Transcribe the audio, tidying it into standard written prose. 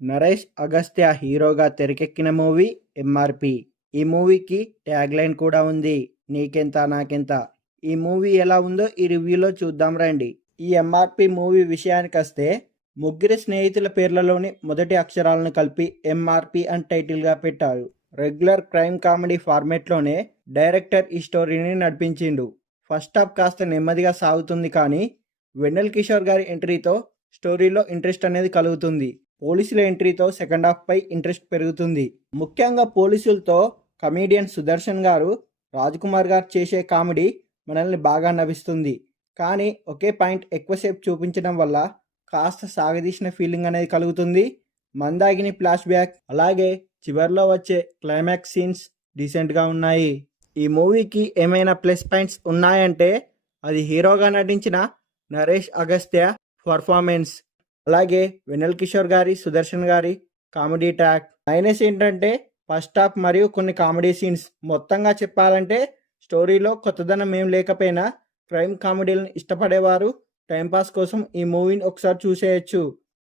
నరేష్ అగస్త్య హీరోగా తెరకెక్కిన movie MRP. ఈ మూవీకి ట్యాగ్ లైన్ కూడా ఉంది, నీకెంత నాకెంత. ఈ మూవీ ఎలా ఉందో ఈ రివ్యూలో చూద్దాం రండి. ఈ ఎంఆర్పి మూవీ విషయానికొస్తే, ముగ్గురు స్నేహితుల పేర్లలోని మొదటి అక్షరాలను కలిపి ఎంఆర్పి అని టైటిల్గా పెట్టారు. రెగ్యులర్ క్రైమ్ కామెడీ ఫార్మేట్లోనే డైరెక్టర్ ఈ స్టోరీని నడిపించిండు. ఫస్ట్ హాఫ్ కాస్త నెమ్మదిగా సాగుతుంది, కానీ వెన్నెల కిషోర్ గారి ఎంట్రీతో స్టోరీలో ఇంట్రెస్ట్ అనేది కలుగుతుంది. పోలీసుల ఎంట్రీతో సెకండ్ హాఫ్ పై ఇంట్రెస్ట్ పెరుగుతుంది. ముఖ్యంగా పోలీసులతో కమీడియన్ సుదర్శన్ గారు, రాజ్కుమార్ గారు చేసే కామెడీ మనల్ని బాగా నవ్విస్తుంది. కానీ ఒకే పాయింట్ ఎక్కువసేపు చూపించడం వల్ల కాస్త సాగదీసిన ఫీలింగ్ అనేది కలుగుతుంది. మందాగిని ఫ్లాష్ బ్యాక్, అలాగే చివరిలో వచ్చే క్లైమాక్స్ సీన్స్ డీసెంట్గా ఉన్నాయి. ఈ మూవీకి ఏమైనా ప్లస్ పాయింట్స్ ఉన్నాయంటే అది హీరోగా నటించిన నరేష్ అగస్త్య పర్ఫార్మెన్స్, అలాగే వెన్నెల కిషోర్ గారి, సుదర్శన్ గారి కామెడీ ట్రాక్. మైనస్ ఏంటంటే ఫస్ట్ హాఫ్ మరియు కొన్ని కామెడీ సీన్స్. మొత్తంగా చెప్పాలంటే స్టోరీలో కొత్తదనం ఏం లేకపోయినా క్రైమ్ కామెడీలను ఇష్టపడేవారు టైంపాస్ కోసం ఈ మూవీని ఒకసారి చూసేయచ్చు.